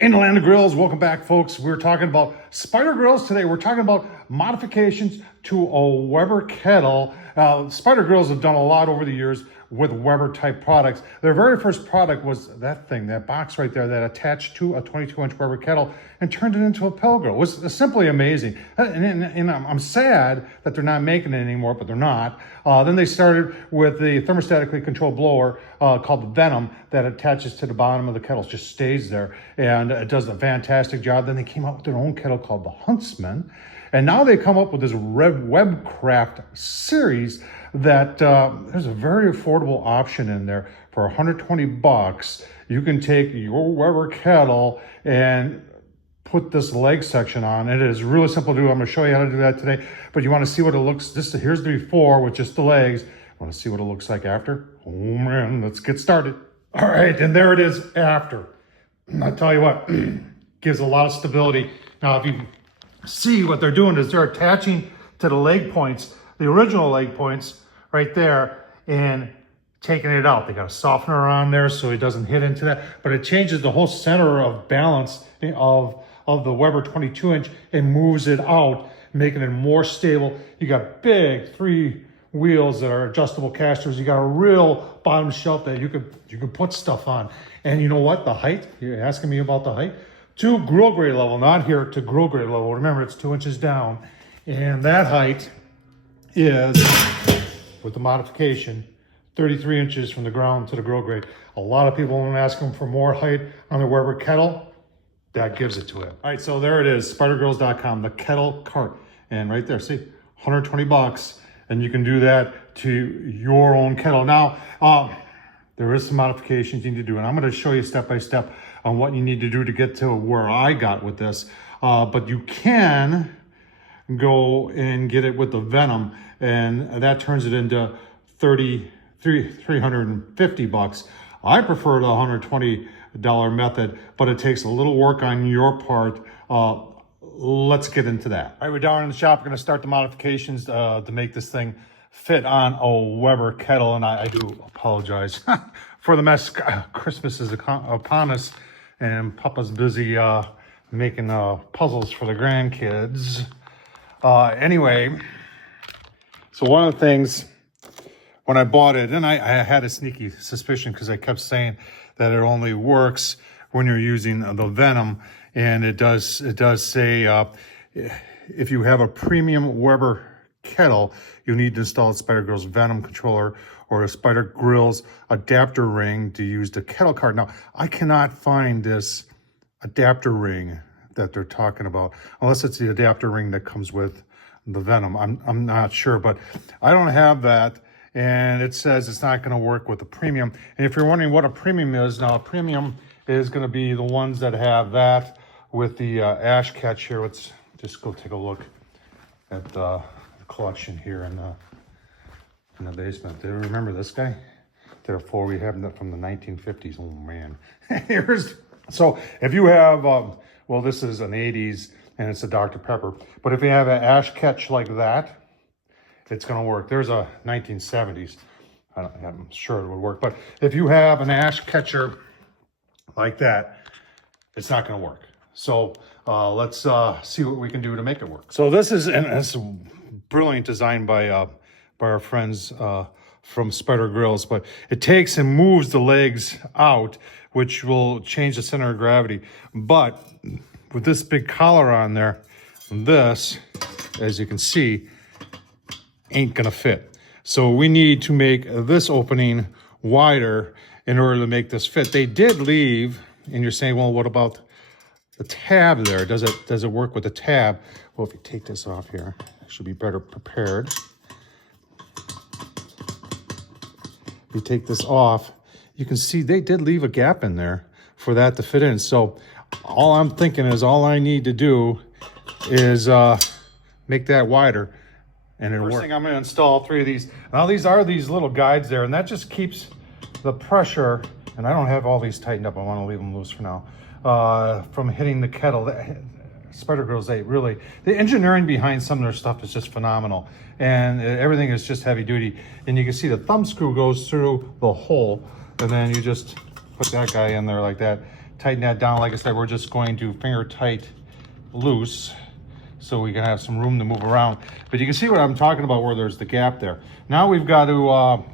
In the land of grills, welcome back, folks. We're talking about spider grills today. We're talking about modifications to a Weber kettle. Spider grills have done a lot over the years with Weber type products. Their very first product was that thing, that box right there that attached to a 22-inch Weber kettle and turned it into a pellet grill. It was simply amazing. And I'm sad that they're not making it anymore, but they're not. Then they started with the thermostatically controlled blower called the Venom that attaches to the bottom of the kettle, just stays there, and it does a fantastic job. Then they came out with their own kettle called the Huntsman, and now they come up with this Webcraft series that there's a very affordable option in there. For 120 bucks, you can take your Weber kettle and put this leg section on. It is really simple to do. I'm going to show you how to do that today, but you want to see what it looks, here's the before with just the legs. Want to see what it looks like after? Oh man, let's get started. All right, and there it is after. I tell you what, gives a lot of stability. Now, if you see what they're doing is they're attaching to the leg points, the original leg points right there, and taking it out. They got a softener on there so it doesn't hit into that, but it changes the whole center of balance of the Weber 22-inch and moves it out, making it more stable. You got big 3 wheels that are adjustable casters. You got a real bottom shelf that you could put stuff on. And you know what? The height, you're asking me about the height, to grill grade level, not here, to grill grade level. Remember, it's 2 inches down. And that height is, with the modification, 33 inches from the ground to the grill grade. A lot of people want to ask them for more height on their Weber kettle. That gives it to it. All right, so there it is, spidergrills.com, the kettle cart. And right there, see, 120 bucks. And you can do that to your own kettle. Now, there is some modifications you need to do, and I'm going to show you step by step on what you need to do to get to where I got with this. But you can go and get it with the Venom, and that turns it into 350 bucks. I prefer the $120 method, but it takes a little work on your part. Let's get into that. All right, we're down in the shop. We're going to start the modifications to make this thing fit on a Weber kettle. And I do apologize for the mess. Christmas is upon us, and Papa's busy making puzzles for the grandkids. Anyway, so one of the things when I bought it, and I had a sneaky suspicion because I kept saying that it only works when you're using the Venom. And it does say if you have a premium Weber kettle, you need to install a Spider Grills Venom controller or a Spider Grills adapter ring to use the kettle cart. Now, I cannot find this adapter ring that they're talking about, unless it's the adapter ring that comes with the Venom. I'm not sure, but I don't have that. And it says it's not going to work with the premium. And if you're wondering what a premium is, now a premium is going to be the ones that have that with the ash catch here. Let's just go take a look at the collection here in the basement. Do you remember this guy? Therefore, we have that from the 1950s. Oh man. So if you have, well, this is an 80s and it's a Dr. Pepper, but if you have an ash catch like that, it's going to work. There's a 1970s. I'm sure it would work. But if you have an ash catcher like that, it's not going to work. So let's see what we can do to make it work. So this is, and it's a brilliant design by our friends from Spider Grills, but it takes and moves the legs out, which will change the center of gravity. But with this big collar on there, this, as you can see, ain't gonna fit. So we need to make this opening wider in order to make this fit. They did leave, and you're saying, well, what about the tab there? Does it work with the tab? Well, if you take this off here, it should be better prepared. If you take this off, you can see they did leave a gap in there for that to fit in. So all I'm thinking is all I need to do is make that wider, and it'll work. First thing, I'm going to install 3 of these. Now these are these little guides there, and that just keeps the pressure, and I don't have all these tightened up. I want to leave them loose for now, from hitting the kettle. Spider Grills, they really, the engineering behind some of their stuff is just phenomenal, and everything is just heavy duty. And you can see the thumb screw goes through the hole, and then you just put that guy in there like that, tighten that down. Like I said, we're just going to finger tight loose so we can have some room to move around. But you can see what I'm talking about where there's the gap there. Now we've got to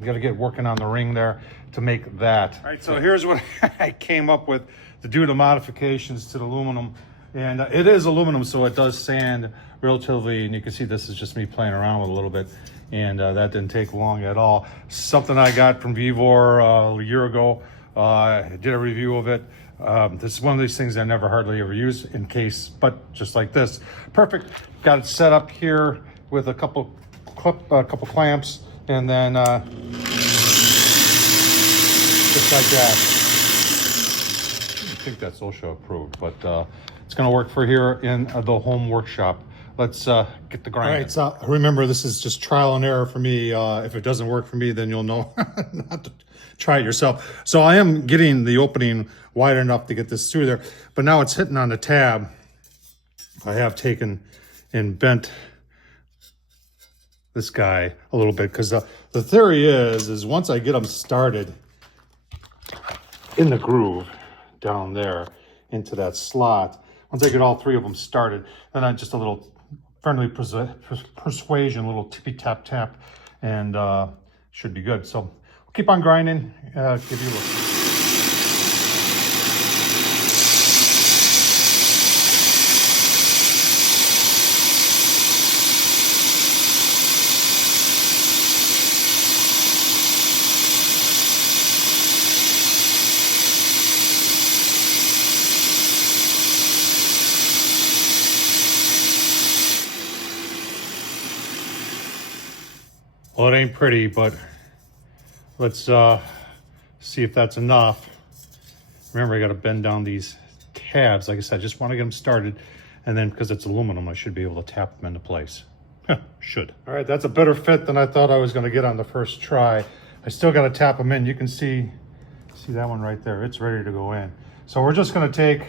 get working on the ring there to make that. All right, so here's what I came up with to do the modifications to the aluminum. And it is aluminum, so it does sand relatively, and you can see this is just me playing around with a little bit, and that didn't take long at all. Something I got from Vivor a year ago. I did a review of it. This is one of these things I never hardly ever use in case, but just like this. Perfect. Got it set up here with a couple clamps, and then just like that. I think that's OSHA approved, but it's going to work for here in the home workshop. Let's get the grind. All right, so remember, this is just trial and error for me. If it doesn't work for me, then you'll know not to try it yourself. So I am getting the opening wide enough to get this through there, but now it's hitting on the tab. I have taken and bent this guy a little bit, because the theory is once I get them started in the groove down there into that slot, once I get all three of them started, then I just a little friendly persuasion, a little tippy tap tap, and should be good. So we'll keep on grinding. Give you a look. Well, it ain't pretty, but let's see if that's enough. Remember, I got to bend down these tabs. Like I said, I just want to get them started. And then because it's aluminum, I should be able to tap them into place. Should. All right, that's a better fit than I thought I was going to get on the first try. I still got to tap them in. You can see that one right there. It's ready to go in. So we're just going to take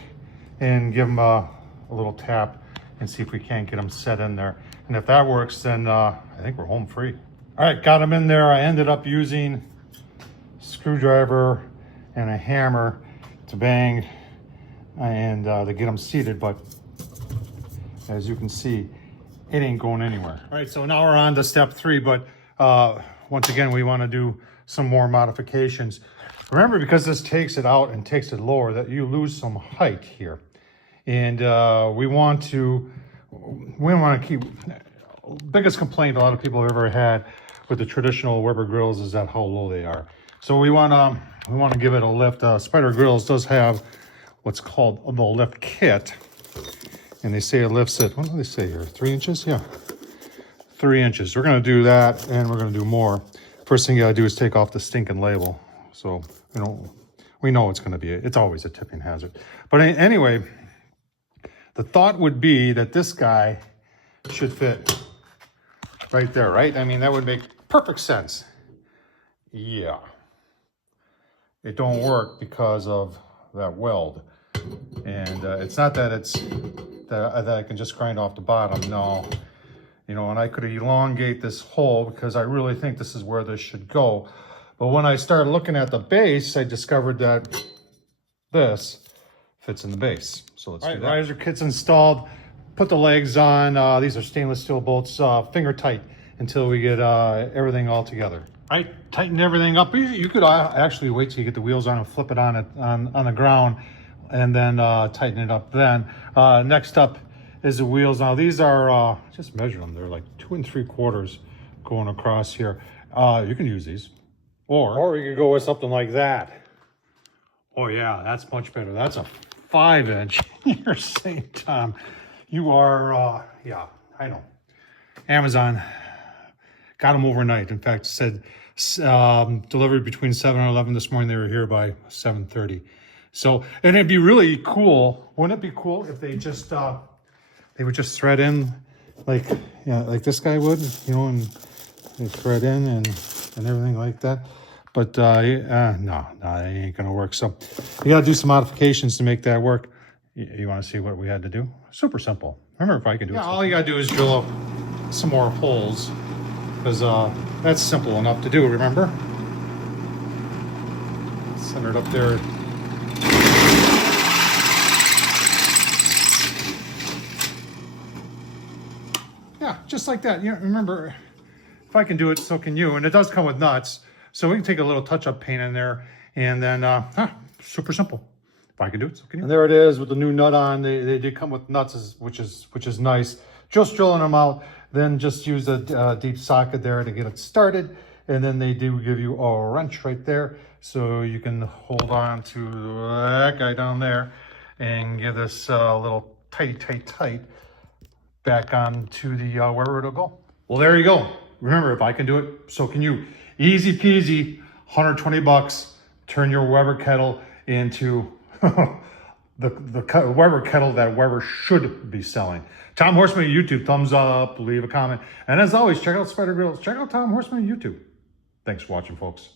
and give them a little tap and see if we can't get them set in there. And if that works, then I think we're home free. All right, got them in there. I ended up using a screwdriver and a hammer to bang and to get them seated, but as you can see, it ain't going anywhere. All right, so now we're on to step 3, but once again, we want to do some more modifications. Remember, because this takes it out and takes it lower, that you lose some height here. And we want to keep, biggest complaint a lot of people have ever had with the traditional Weber grills is that how low they are. So we want to give it a lift. Spider Grills does have what's called the lift kit, and they say it lifts at, what do they say here, 3 inches? Yeah, 3 inches. We're going to do that, and we're going to do more. First thing you got to do is take off the stinking label. So we know it's going to be it's always a tipping hazard. But anyway, the thought would be that this guy should fit right there, right? I mean, that would make perfect sense. Yeah. It don't work because of that weld. And it's not that that I can just grind off the bottom, no. And I could elongate this hole because I really think this is where this should go. But when I started looking at the base, I discovered that this fits in the base. So let's do that. Riser kit's installed. Put the legs on. These are stainless steel bolts, finger tight until we get everything all together. All right, tighten everything up. You could actually wait till you get the wheels on and flip it on the ground, and then tighten it up then. Next up is the wheels. Now these are, just measure them. They're like 2 3/4 going across here. You can use these. Or you could go with something like that. Oh yeah, that's much better. That's a 5-inch. You're saying, Tom, you are, yeah, I know. Amazon got them overnight. In fact, said delivered between 7 and 11 this morning. They were here by 7:30. So, and it'd be really cool. Wouldn't it be cool if they just, they would just thread in like this guy would, and they thread in and everything like that. But no, it ain't gonna work. So you gotta do some modifications to make that work. You want to see what we had to do? Super simple. Remember, if I can do it. Yeah, all you gotta do is drill up some more holes, because that's simple enough to do. Remember, center it up there. just like that. Remember, if I can do it, so can you. And it does come with nuts. So we can take a little touch-up paint in there. And then, super simple. If I can do it, so can you. And there it is with the new nut on. They did come with nuts, which is nice. Just drilling them out. Then just use a deep socket there to get it started. And then they do give you a wrench right there. So you can hold on to that guy down there and give this little tight back onto the wherever it'll go. Well, there you go. Remember, if I can do it, so can you. Easy peasy, 120 bucks. Turn your Weber kettle into the Weber kettle that Weber should be selling. Tom Horsman YouTube, thumbs up, leave a comment. And as always, check out Spider Grills. Check out Tom Horsman YouTube. Thanks for watching, folks.